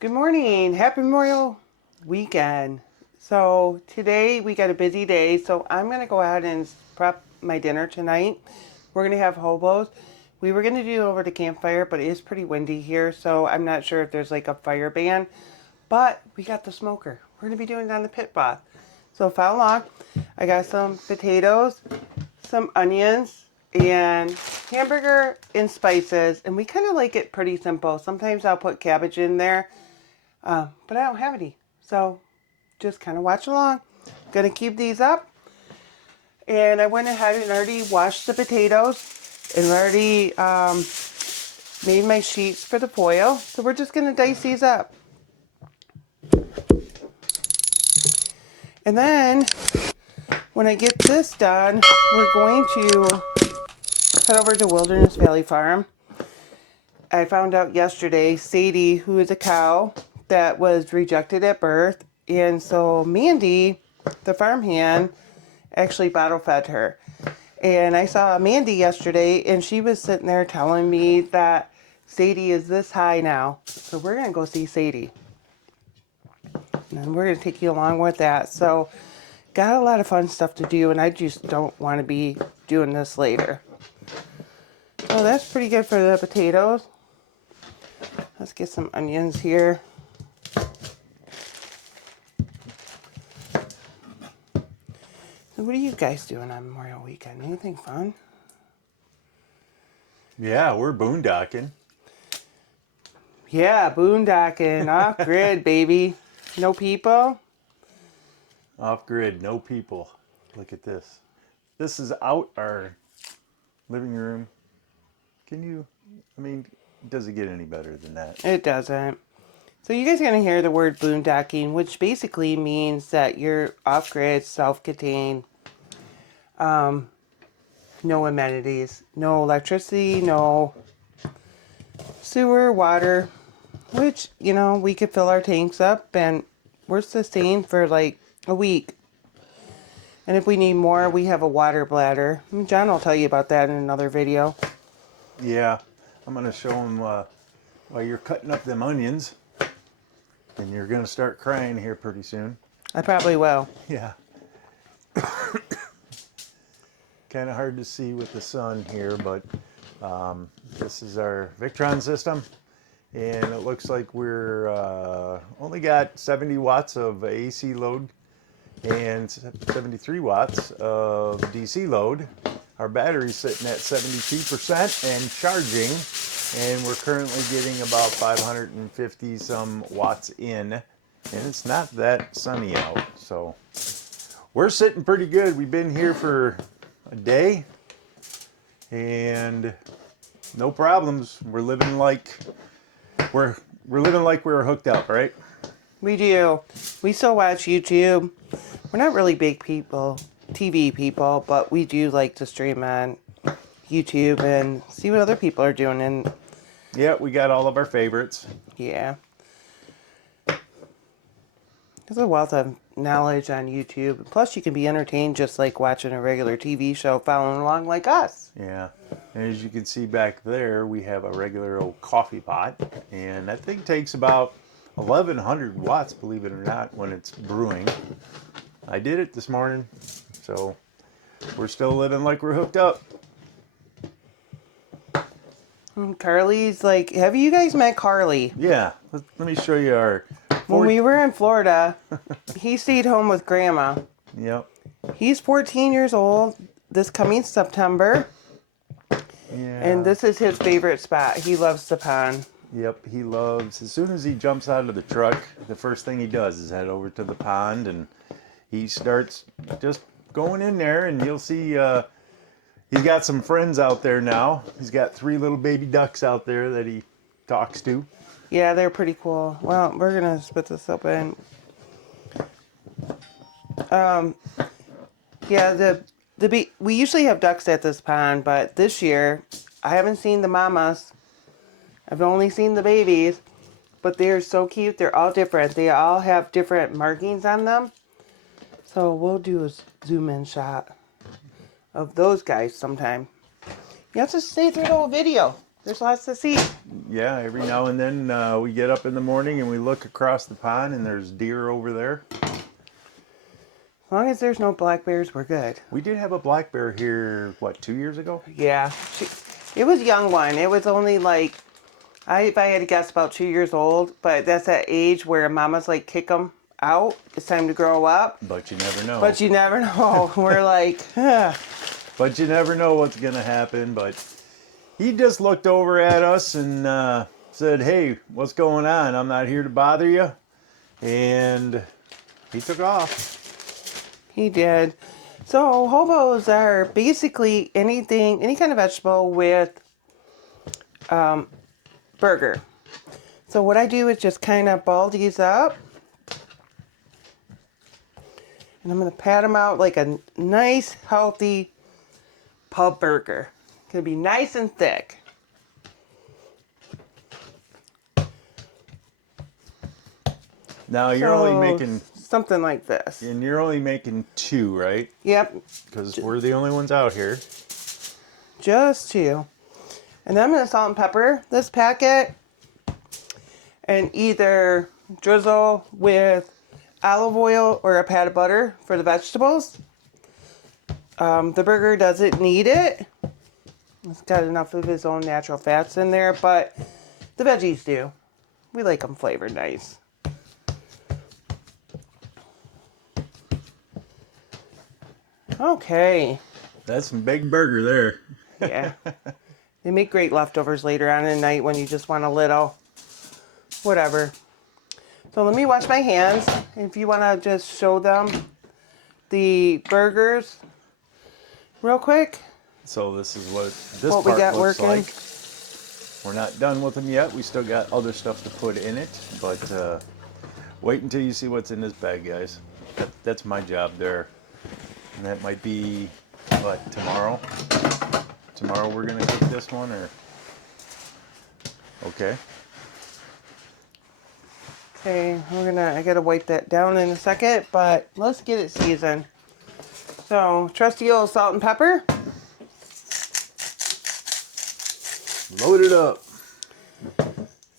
Good morning. Happy Memorial Weekend. So today we got a busy day, so I'm going to go ahead and prep my dinner tonight. We're going to have hobos. We were going to do it over the campfire, but it is pretty windy here, so I'm not sure if there's like a fire ban. But we got the smoker. We're going to be doing it on the pit boss. So follow along. I got some potatoes, some onions, and hamburger and spices. And we kind of like it pretty simple. Sometimes I'll put cabbage in there. But I don't have any. So just kind of watch along. Gonna keep these up. And I went ahead and already washed the potatoes and already made my sheets for the foil. So we're just gonna dice these up. And then when I get this done, we're going to head over to Wilderness Valley Farm. I found out yesterday, Sadie, who is a cow that was rejected at birth, and so Mandy, the farmhand, actually bottle fed her. And I saw Mandy yesterday, and she was sitting there telling me that Sadie is this high now. So we're going to go see Sadie. And then we're going to take you along with that. So got a lot of fun stuff to do, and I just don't want to be doing this later. So that's pretty good for the potatoes. Let's get some onions here. So what are you guys doing on Memorial Weekend? Anything fun? Yeah, we're boondocking. Yeah, boondocking, off grid, baby. No people. Off grid, no people. Look at this. This is out our living room. Does it get any better than that? It doesn't. So you guys are going to hear the word boondocking, which basically means that you're off grid, self-contained, no amenities, no electricity, no sewer, water, which, we could fill our tanks up and we're sustained for like a week. And if we need more, we have a water bladder. John will tell you about that in another video. Yeah, I'm going to show them while you're cutting up them onions. And you're going to start crying here pretty soon. I probably will. Yeah. Kind of hard to see with the sun here, but this is our Victron system. And it looks like we're only got 70 watts of AC load and 73 watts of DC load. Our battery's sitting at 72% and charging, and we're currently getting about 550 some watts in, and it's not that sunny out, so we're sitting pretty good. We've been here for a day and no problems. We're living like we're hooked up, right? We do. We still watch YouTube. We're not really big people, TV people, but we do like to stream on YouTube and see what other people are doing. And yeah, we got all of our favorites. yeah. There's a wealth of knowledge on YouTube. Plus, you can be entertained just like watching a regular TV show, following along like us. Yeah. And as you can see back there, we have a regular old coffee pot. And that thing takes about 1,100 watts, believe it or not, when it's brewing. I did it this morning. So we're still living like we're hooked up. Carly's like, have you guys met Carly? Yeah. Let me show you our... When we were in Florida, he stayed home with Grandma. Yep. He's 14 years old this coming September. Yeah. And this is his favorite spot. He loves the pond. Yep, he loves, as soon as he jumps out of the truck, the first thing he does is head over to the pond, and he starts just going in there, and you'll see he's got some friends out there now. He's got 3 little baby ducks out there that he talks to. Yeah, they're pretty cool. Well, we're going to split this open. Yeah, we usually have ducks at this pond, but this year I haven't seen the mamas. I've only seen the babies, but they're so cute. They're all different. They all have different markings on them. So we'll do a zoom in shot of those guys sometime. You have to stay through the whole video. There's lots to see. Yeah, every now and then we get up in the morning and we look across the pond and there's deer over there. As long as there's no black bears, we're good. We did have a black bear here, what, 2 years ago? Yeah. It was a young one. It was only like, if I had to guess, about 2 years old. But that's that age where mama's like, kick them out. It's time to grow up. But you never know. But you never know. We're like, But you never know what's going to happen. But he just looked over at us and said, hey, what's going on? I'm not here to bother you. And he took off. He did. So hobos are basically any kind of vegetable with burger. So what I do is just kind of ball these up. And I'm going to pat them out like a nice, healthy pub burger. It's going to be nice and thick. Now you're only making... something like this. And you're only making 2, right? Yep. Because we're the only ones out here. Just 2. And then I'm going to salt and pepper this packet. And either drizzle with olive oil or a pat of butter for the vegetables. The burger doesn't need it. It's got enough of his own natural fats in there, but the veggies do. We like them flavored nice. Okay. That's some big burger there. Yeah. They make great leftovers later on in the night when you just want a little whatever. So let me wash my hands. If you want to just show them the burgers real quick. So this is what we part got looks working. like. We're not done with them yet. We still got other stuff to put in it. But wait until you see what's in this bag, guys. That's my job there. And that might be, what, tomorrow? Tomorrow we're going to cook this one, or? Okay. Okay, I gotta wipe that down in a second, but let's get it seasoned. So, trusty old salt and pepper. Load it up.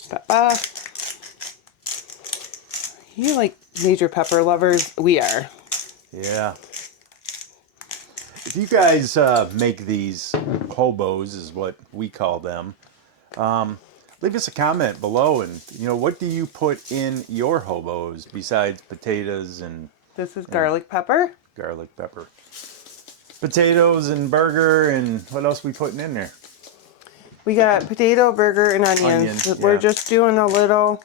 Pepper. You like major pepper lovers? We are. Yeah. If you guys make these hobos, is what we call them, leave us a comment below, and what do you put in your hobos besides potatoes and This is garlic pepper. garlic pepper? Potatoes and burger, and what else we putting in there? We got potato, burger, and onions. Onion, We're yeah. just doing a little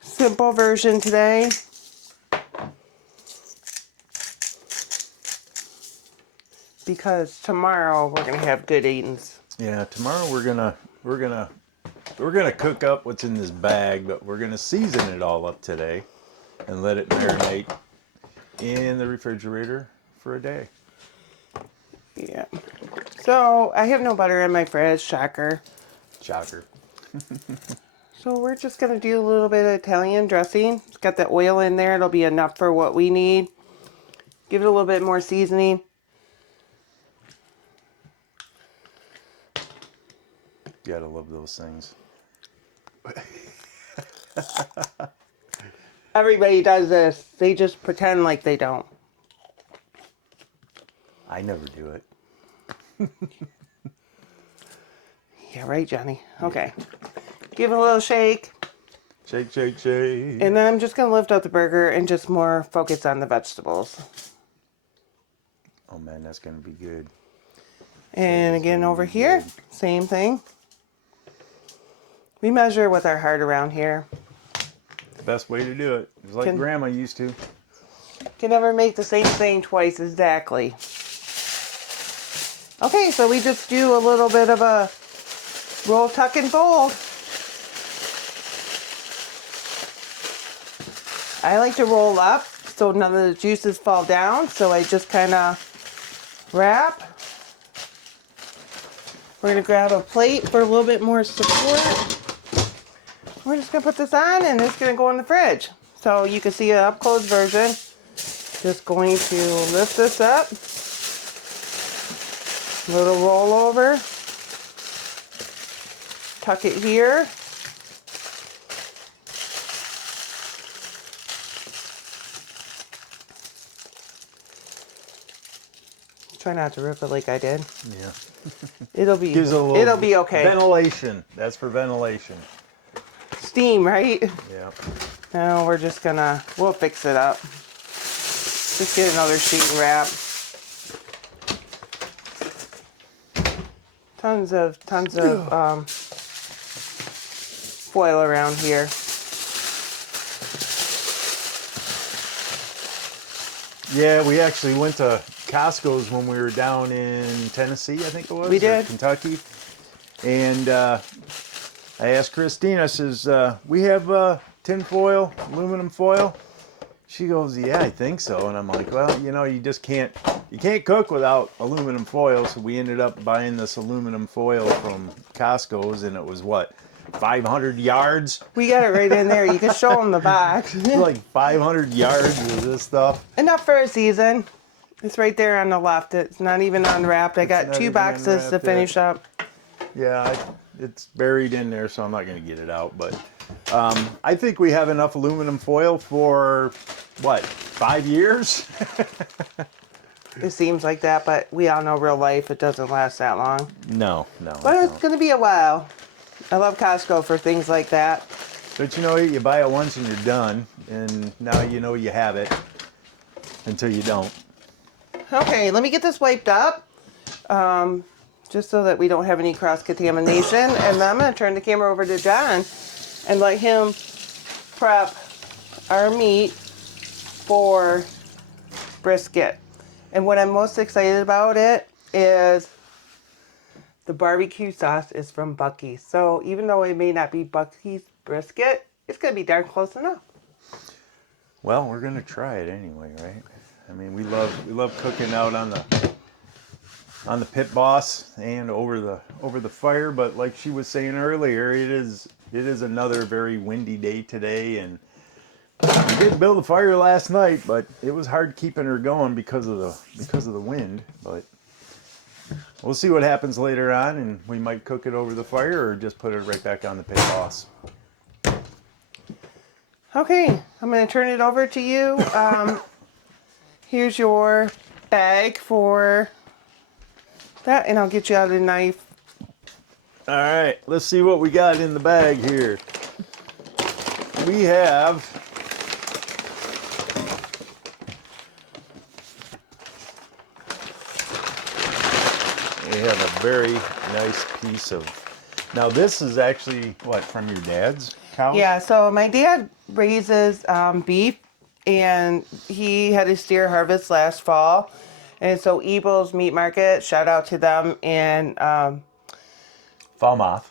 simple version today. Because tomorrow we're gonna have good eatings. Yeah, tomorrow we're gonna cook up what's in this bag, but we're gonna season it all up today and let it marinate in the refrigerator for a day. Yeah. So I have no butter in my fridge, shocker. Shocker. So we're just gonna do a little bit of Italian dressing. It's got the oil in there. It'll be enough for what we need. Give it a little bit more seasoning. Gotta love those things. Everybody does this. They just pretend like they don't. I never do it. Yeah, right, Johnny? Okay. Give it a little shake. Shake, shake, shake. And then I'm just going to lift up the burger and just more focus on the vegetables. Oh man, that's gonna be good. And again over here, same thing. We measure with our heart around here. The best way to do it. It's like Grandma used to. Can never make the same thing twice exactly. Okay, so we just do a little bit of a roll, tuck, and fold. I like to roll up so none of the juices fall down. So I just kind of wrap. We're going to grab a plate for a little bit more support. We're just going to put this on and it's going to go in the fridge. So you can see an up close version. Just going to lift this up. Little roll over. tuck it here. Try not to rip it like I did. Yeah. It'll be Gives it a little it'll be okay. ventilation. That's for ventilation. Steam, right? Yeah. Now we're just gonna, we'll fix it up. Just get another sheet and wrap. Tons of foil around here. Yeah, we actually went to Costco's when we were down in Tennessee, I think it was. We did. Or Kentucky. And I asked Christine, I says, we have tin foil, aluminum foil? She goes, yeah, I think so. And I'm like, well, you know, you can't cook without aluminum foil. So we ended up buying this aluminum foil from Costco's, and it was what, 500 yards? We got it right in there. You can show them the box. Like 500 yards of this stuff. Enough for a season. It's right there on the left. It's not even unwrapped. I got not 2 even boxes to unwrapped finish yet. up. Yeah, it's buried in there, so I'm not going to get it out. But I think we have enough aluminum foil for, what, 5 years? It seems like that, but we all know real life, it doesn't last that long. No. But it's going to be a while. I love Costco for things like that. But you know, you buy it once and you're done, and now you know you have it until you don't. Okay, let me get this wiped up, just so that we don't have any cross-contamination. And then I'm going to turn the camera over to John and let him prep our meat for brisket. And what I'm most excited about it is the barbecue sauce is from Buc-ee's. So even though it may not be Buc-ee's brisket, it's going to be darn close enough. Well, we're gonna try it anyway, right? I mean, we love cooking out on the pit boss and over the fire. But like she was saying earlier, it is another very windy day today, and we did build a fire last night, but it was hard keeping her going because of the wind. But we'll see what happens later on, and we might cook it over the fire or just put it right back on the pit boss. Okay, I'm going to turn it over to you. Here's your bag for that, and I'll get you out a knife. All right, let's see what we got in the bag here. We have a very nice piece of. Now this is actually what, from your dad's cow? Yeah, so my dad raises beef, and he had a steer harvest last fall. And so Ebel's Meat Market, shout out to them in Falmouth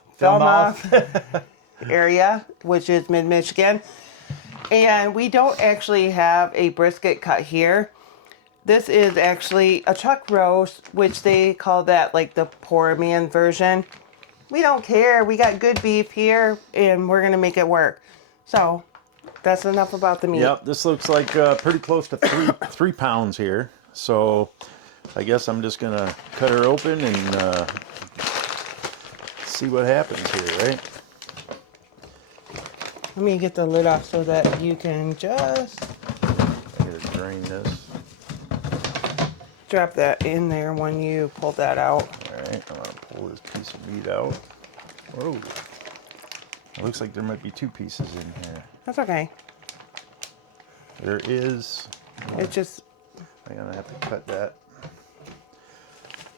area, which is mid-Michigan. And we don't actually have a brisket cut here. This is actually a chuck roast, which they call that like the poor man version. We don't care. We got good beef here, and we're going to make it work. So that's enough about the meat. Yep, this looks like pretty close to 3 pounds here. So I guess I'm just going to cut her open and see what happens here, right? Let me get the lid off so that you can just I'm going to drain this. drop that in there when you pull that out. All right, I'm going to pull this piece of meat out. Whoa. It looks like there might be 2 pieces in here. That's okay. There is. It's just, I'm going to have to cut that.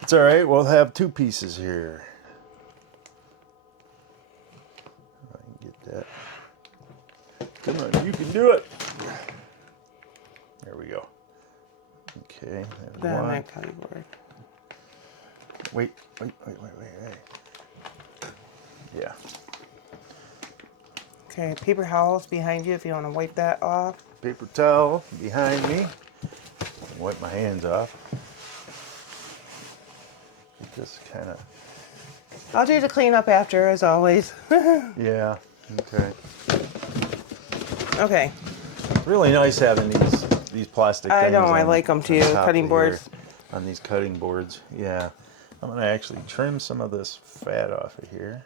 It's all right. We'll have 2 pieces here. If I can get that. Come on, you can do it. There we go. Okay, there's that on one. that cutting board. Wait. Yeah. Okay, paper towels behind you if you want to wipe that off. Paper towel behind me. Wipe my hands off. Just kind of. I'll do the cleanup after, as always. Yeah. Okay. Okay. Really nice having these plastic things. I know, I on- like them on too. top Cutting of boards. here, on these cutting boards. Yeah. I'm gonna actually trim some of this fat off of here.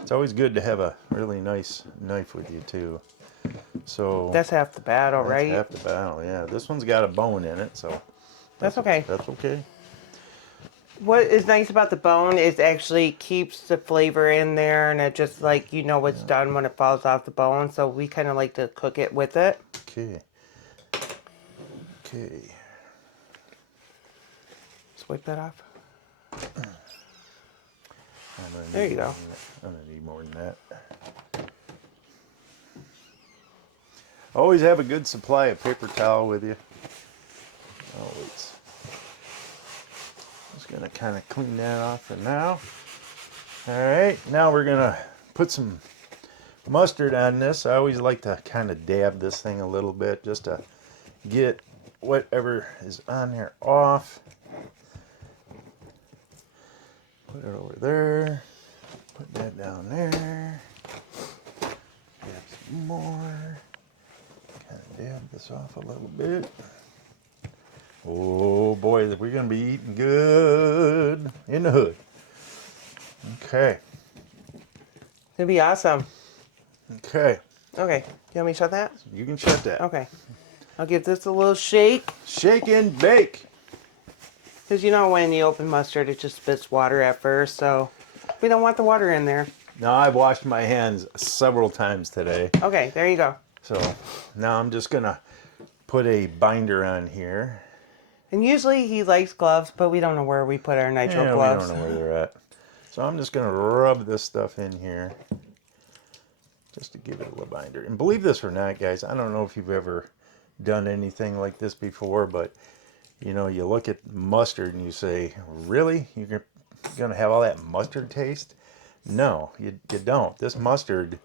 It's always good to have a really nice knife with you too. So That's half the battle, that's right? half the battle. Yeah, this one's got a bone in it, so That's okay. That's okay. What is nice about the bone is actually keeps the flavor in there, and it just like it's done when it falls off the bone. So we kind of like to cook it with it. Okay. Okay. Just wipe that off. There you go. I'm gonna need more than that. Always have a good supply of paper towel with you. Always. Just gonna kind of clean that off for now. All right, now we're gonna put some mustard on this. I always like to kind of dab this thing a little bit just to get whatever is on there off. Put it over there. Put that down there. Dab some more. Kind of dab this off a little bit. Oh boy, we're gonna be eating good in the hood. Okay. It'd be awesome. Okay. Okay, you want me to shut that? You can shut that. Okay. I'll give this a little shake. Shake and bake. Because when you open mustard, it just spits water at first, so we don't want the water in there. Now I've washed my hands several times today. Okay, there you go. So now I'm just gonna put a binder on here. And usually he likes gloves, but we don't know where we put our nitrile gloves. We don't know where they're at. So I'm just gonna rub this stuff in here just to give it a little binder. And believe this or not, guys, I don't know if you've ever done anything like this before, but you look at mustard and you say, really? You're gonna have all that mustard taste? No, you don't. This mustard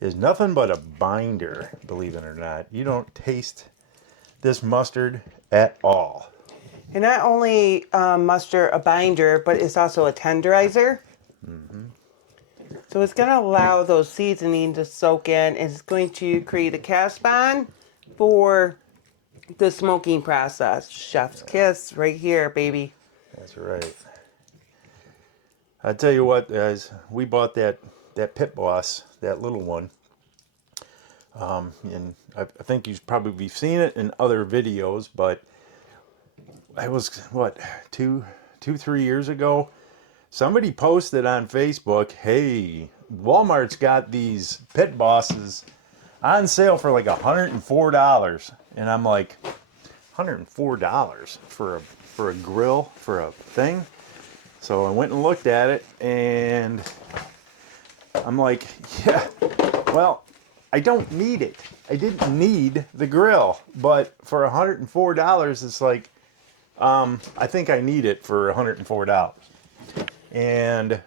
is nothing but a binder, believe it or not. You don't taste this mustard at all. And not only mustard a binder, but it's also a tenderizer. Mm-hmm. So it's going to allow those seasonings to soak in, and it's going to create a cast bond for the smoking process. Chef's kiss right here, baby. That's right. I tell you what, guys, we bought that Pit Boss, that little one. And I think you've probably seen it in other videos, but I was, 3 years ago, somebody posted on Facebook, hey, Walmart's got these Pit Bosses on sale for like $104. And I'm like, $104 for a grill, for a thing? So I went and looked at it, and I'm like, yeah, well, I don't need it. I didn't need the grill, but for $104, it's like, I think I need it for $104. And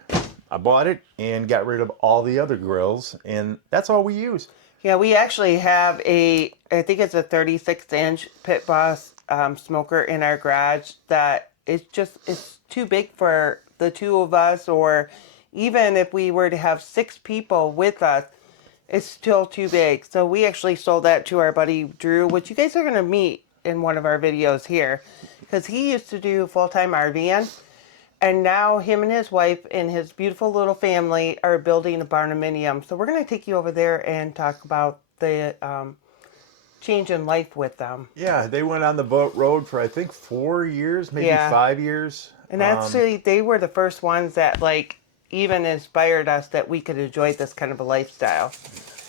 I bought it and got rid of all the other grills, and that's all we use. Yeah, we actually have I think it's a 36-inch Pit Boss smoker in our garage that it's too big for the two of us, or even if we were to have 6 people with us, it's still too big. So we actually sold that to our buddy Drew, which you guys are going to meet in one of our videos here, because he used to do full-time RVing, and now him and his wife and his beautiful little family are building a barnuminium. So we're going to take you over there and talk about the change in life with them. Yeah, they went on the boat road for, I think, 4 years, maybe 5 years. And actually, they were the first ones that even inspired us that we could enjoy this kind of a lifestyle.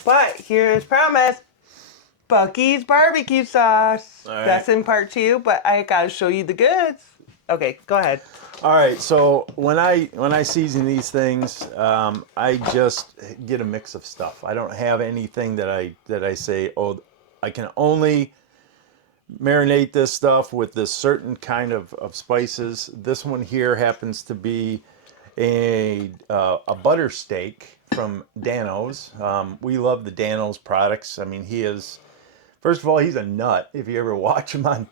But here's promise. Bucky's barbecue sauce. All right. That's in part 2, but I gotta show you the goods. Okay, go ahead. All right, so when I season these things, I just get a mix of stuff. I don't have anything that I say, oh, I can only marinate this stuff with this certain kind of spices. This one here happens to be a butter steak from Dano's. We love the Dano's products. I mean, first of all, he's a nut. If you ever watch him on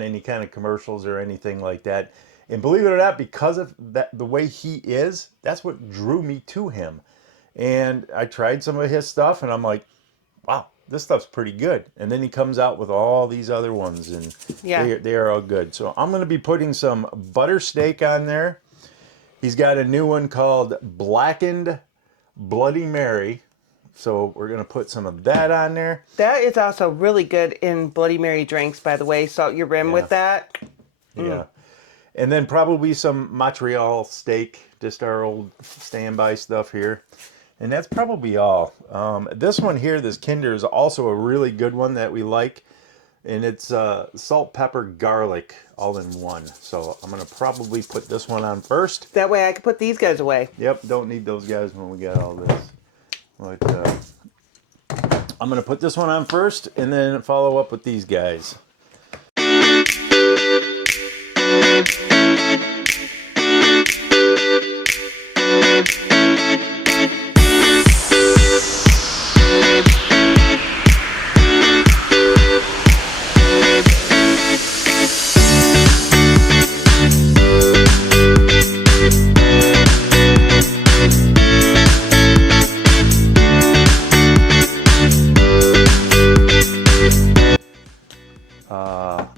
any kind of commercials or anything like that. And believe it or not, because of that, the way he is, that's what drew me to him. And I tried some of his stuff, and I'm like, wow, this stuff's pretty good. And then he comes out with all these other ones, and they are all good. So I'm going to be putting some butter steak on there. He's got a new one called Blackened Bloody Mary. So we're going to put some of that on there. That is also really good in Bloody Mary drinks, by the way. Salt your rim with that. Yeah. And then probably some Montreal steak, just our old standby stuff here. And that's probably all. This one here, this Kinder, is also a really good one that we like. And it's salt, pepper, garlic, all in one. So I'm going to probably put this one on first. That way I can put these guys away. Yep, don't need those guys when we got all this. But I'm going to put this one on first and then follow up with these guys.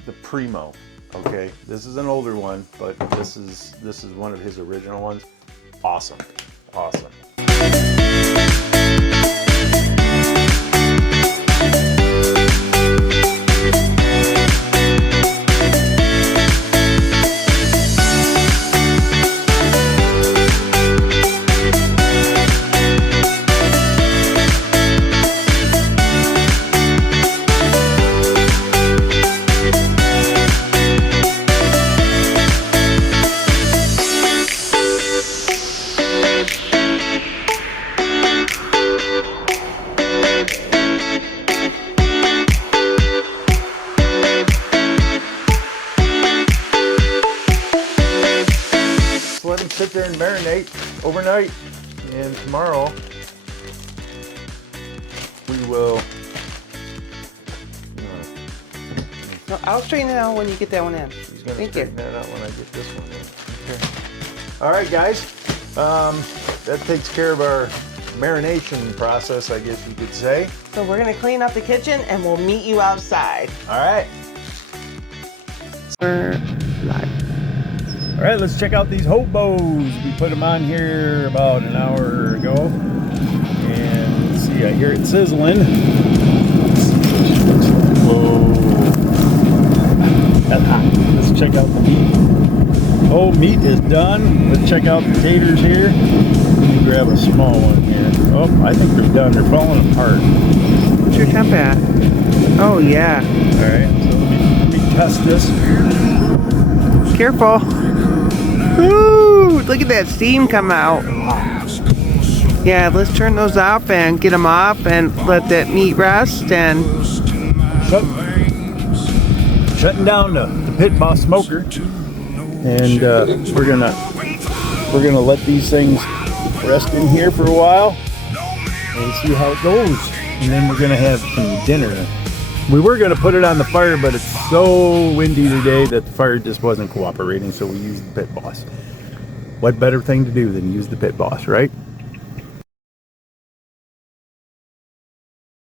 The Primo. Okay, this is an older one, but this is one of his original ones. Awesome. Let them sit there and marinate overnight, and tomorrow we will. No, I'll straighten it out when you get that one in. He's gonna Thank straighten you. that out when I get this one in. Okay. All right, guys. That takes care of our marination process, I guess you could say. So we're gonna clean up the kitchen and we'll meet you outside. All right. We're live. All right, let's check out these hobos. We put them on here about an hour ago. And let's see, I hear it sizzling. Whoa. That's hot. Let's check out the meat. Oh, meat is done. Let's check out the taters here. Let me grab a small one here. Oh, I think they're done. They're falling apart. What's your temp at? Oh yeah. All right, so let me test this. Careful. Ooh, look at that steam come out. Yeah, let's turn those off and get them off and let that meat rest and Shutting down the pit boss smoker, and we're gonna let these things rest in here for a while and see how it goes, and then we're gonna have some dinner. We were gonna put it on the fire, but it's so windy today that the fire just wasn't cooperating, so we used the pit boss. What better thing to do than use the pit boss, right?